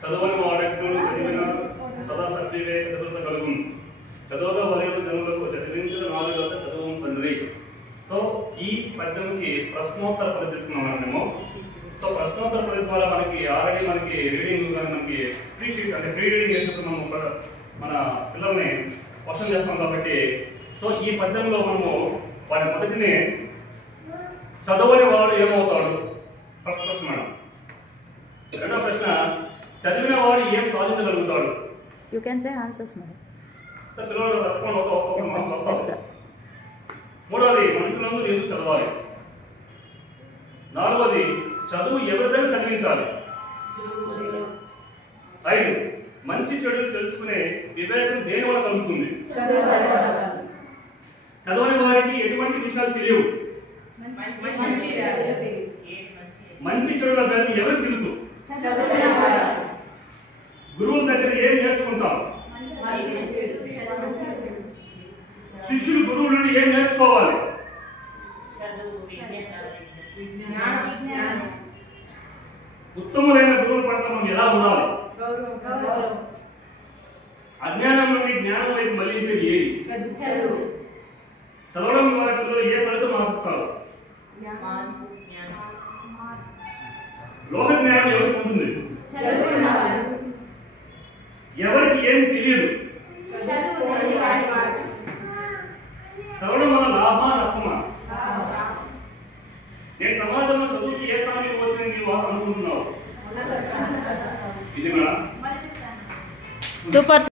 చదవని వాడెప్పుడు చదివిన సదా సద్వివేక చదువుత కలుగు చదువుత వలయలు జనులకు చదివించిన నాలుగు చదువు తండ్రి. సో ఈ పద్యంకి ప్రశ్నోత్తర పద్ధతి తీసుకున్నాం మేము. సో ప్రశ్నోత్తర పద్ధతి ద్వారా మనకి ఆల్రెడీ మనకి రీడింగ్ కానీ మనకి ఫ్రీ షీట్ అంటే ఫ్రీ రీడింగ్ చేసినప్పుడు మనము మన పిల్లల్ని క్వశ్చన్ చేస్తాం కాబట్టి సో ఈ పద్యంలో మనము వాడి మొదటిని చదవని వాడు ఏమవుతాడు ఫస్ట్ ప్రశ్న మేడం. రెండో ప్రశ్న చదివిన వాడు ఏం సాధించగలుగుతాడు. You can say answers madam. Sir పిల్లలు రెస్పాండ్ అవుతారు. మూడవది మనుషులందరూ ఎందుకు చదవాలి. నాలుగవది చదువు ఎవరిదైనా చదివించాలి. 5 మంచి చెడులు తెలుసుకునే వివేకం దేని వల్ల కలుగుతుంది. చదవని వారికి ఎటువంటి విషయాలు తెలియవు. మంచి చెడుల భేదం ఎవరికి తెలుసు. గురువుల దగ్గర ఏం నేర్చుకుంటాం. శిష్యులు గురువు నుండి ఏం నేర్చుకోవాలి. ఉత్తములైన గురువుల పట్ల మనం ఎలా ఉండాలి. అజ్ఞానం నుండి జ్ఞానం వైపు మళ్లించేది ఏది. చదవడం ద్వారా పిల్లలు ఏ ఫలితం ఆశిస్తారు. లోక జ్ఞానం ఎవరికి ఉంటుంది. ఎవరికి ఏం తెలియదు. చదవడం వల్ల లాభమా నష్టమా. నేను సమాజంలో చదువుకి ఏ స్థానం ఇవ్వచ్చని నీవు అనుకుంటున్నావు. ఇది మేడం. సూపర్.